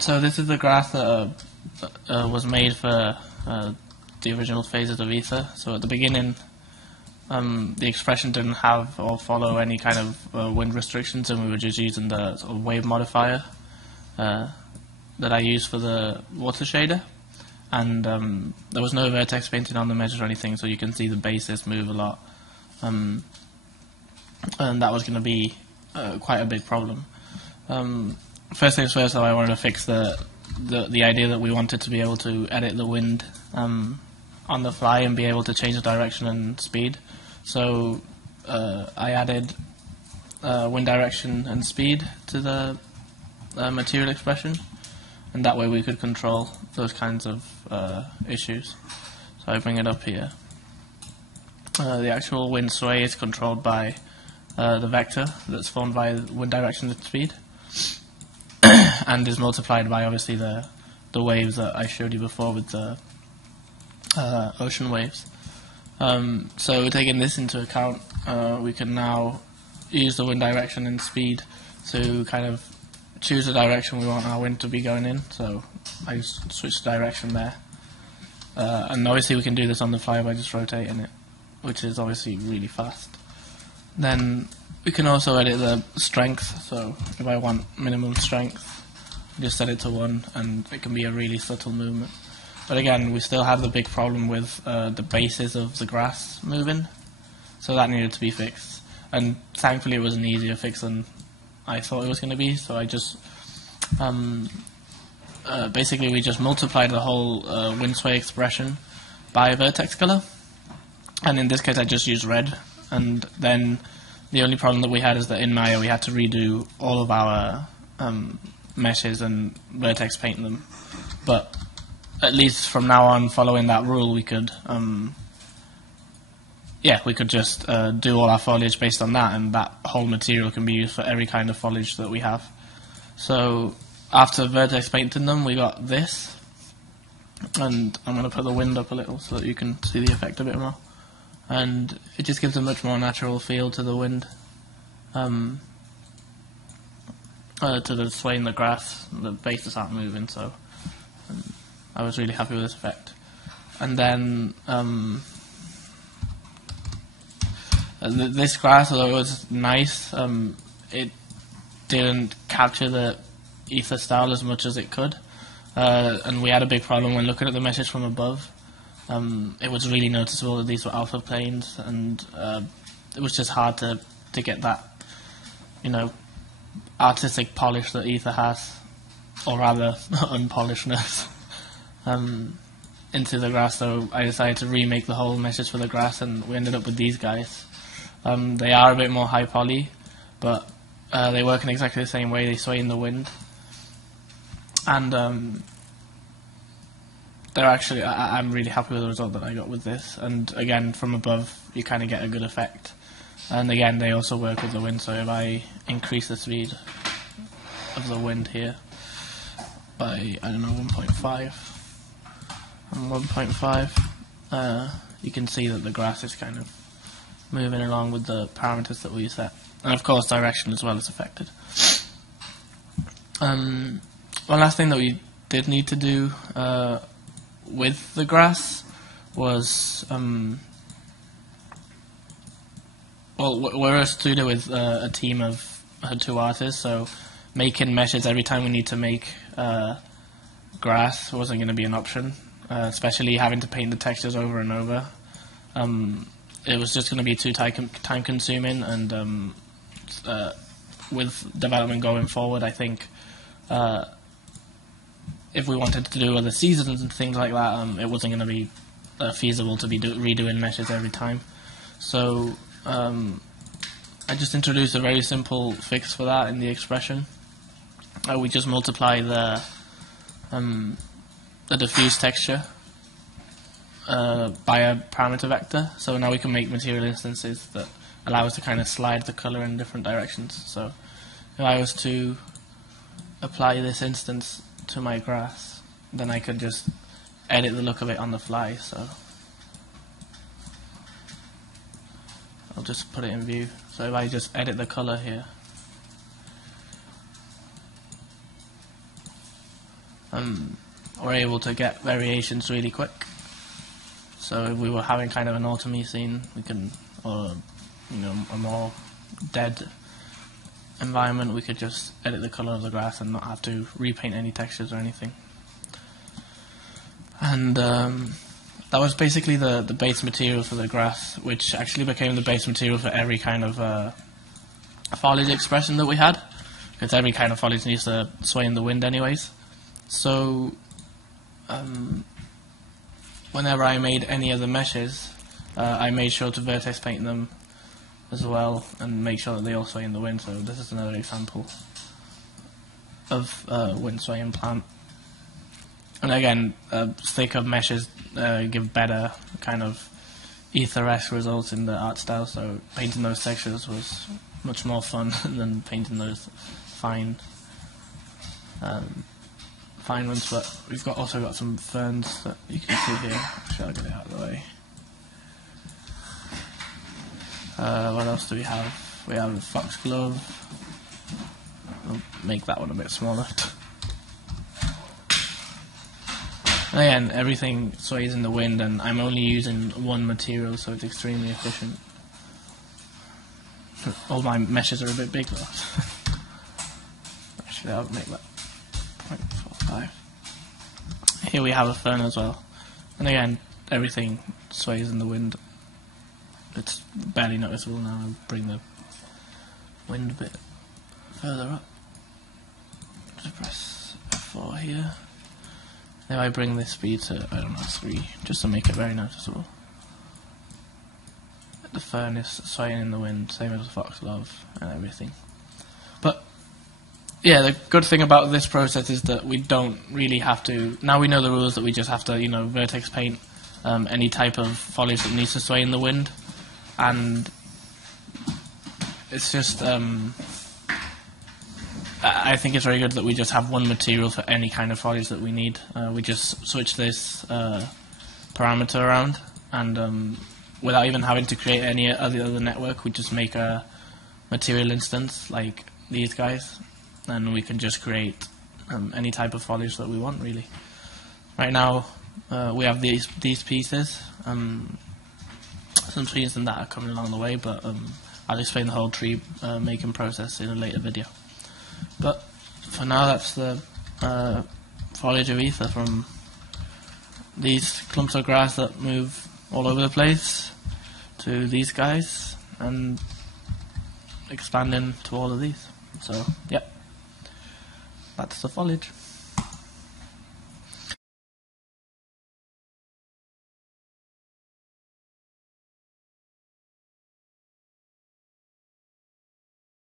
So this is the graph that was made for the original phases of Ether. So at the beginning, the expression didn't have or follow any kind of wind restrictions, and we were just using the sort of wave modifier that I used for the water shader. And there was no vertex painting on the measures or anything, so you can see the basis move a lot. And that was going to be quite a big problem. First things first, though, I wanted to fix the idea that we wanted to be able to edit the wind on the fly and be able to change the direction and speed. So I added wind direction and speed to the material expression, and that way we could control those kinds of issues. So I bring it up here. The actual wind sway is controlled by the vector that's formed by wind direction and speed, and is multiplied by obviously the waves that I showed you before with the ocean waves. So taking this into account, we can now use the wind direction and speed to kind of choose the direction we want our wind to be going in. So I just switch the direction there, and obviously we can do this on the fly by just rotating it, which is obviously really fast. Then we can also edit the strength. So if I want minimum strength, just set it to 1, and it can be a really subtle movement. But again, we still have the big problem with the bases of the grass moving, so that needed to be fixed. And thankfully it was an easier fix than I thought it was going to be, so I just basically we just multiplied the whole wind sway expression by vertex color, and in this case I just used red. And then the only problem that we had is that in Maya we had to redo all of our meshes and vertex paint them. But at least from now on, following that rule, we could we could just do all our foliage based on that, and that whole material can be used for every kind of foliage that we have. So after vertex painting them, we got this, and I'm going to put the wind up a little so that you can see the effect a bit more. And it just gives a much more natural feel to the wind, to the sway in the grass. The bases aren't moving, so I was really happy with this effect. And then this grass, although it was nice, it didn't capture the ether style as much as it could, and we had a big problem when looking at the meshes from above. It was really noticeable that these were alpha planes, and it was just hard to get that, artistic polish that ether has, or rather unpolishedness, into the grass. So I decided to remake the whole meshes for the grass, and we ended up with these guys. They are a bit more high poly, but they work in exactly the same way. They sway in the wind, and they're actually, I'm really happy with the result that I got with this. And again, from above, you kind of get a good effect. And again, they also work with the wind, so if I increase the speed of the wind here by, I don't know, 1.5 and 1.5, you can see that the grass is kind of moving along with the parameters that we set. And of course, direction as well is affected. One last thing that we did need to do with the grass was, well, we're a studio with a team of 2 artists, so making meshes every time we need to make grass wasn't going to be an option, especially having to paint the textures over and over. It was just going to be too time consuming, and with development going forward, I think if we wanted to do other seasons and things like that, it wasn't going to be feasible to be redoing meshes every time. So I just introduced a very simple fix for that in the expression. We just multiply the diffuse texture by a parameter vector. So now we can make material instances that allow us to kind of slide the color in different directions. So if I was to apply this instance to my grass, then I could just edit the look of it on the fly. So I'll just put it in view. So if I just edit the color here, we're able to get variations really quick. So if we were having kind of an autumny scene, we can, or a more dead environment, we could just edit the color of the grass and not have to repaint any textures or anything. And that was basically the base material for the grass, which actually became the base material for every kind of foliage expression that we had, because every kind of foliage needs to sway in the wind anyways. So whenever I made any of the meshes, I made sure to vertex paint them as well and make sure that they all sway in the wind. So this is another example of wind swaying plant. And again, thicker meshes give better kind of ether-esque results in the art style, so painting those textures was much more fun than painting those fine ones. But we've also got some ferns that you can see here. Actually, I'll get it out of the way. What else do we have? We have a foxglove. I'll make that one a bit smaller. And again, everything sways in the wind, and I'm only using one material, so it's extremely efficient. All my meshes are a bit big though. Actually, I'll make that 0.45. Here we have a fern as well. And again, everything sways in the wind. It's barely noticeable now. I'll bring the wind a bit further up. Just press F4 here. Now I bring this speed to, 3, just to make it very noticeable. The fern is swaying in the wind, same as the foxglove and everything. But yeah, the good thing about this process is that we don't really have to, now we know the rules, that we just have to, vertex paint any type of foliage that needs to sway in the wind. And it's just, I think it's very good that we just have one material for any kind of foliage that we need. We just switch this parameter around, and without even having to create any other network, we just make a material instance like these guys, and we can just create any type of foliage that we want, really. Right now, we have these pieces. Some trees and that are coming along the way, but I'll explain the whole tree making process in a later video. But for now, that's the Folliage of Ether, from these clumps of grass that move all over the place to these guys, and expanding to all of these. So, yep, that's the foliage.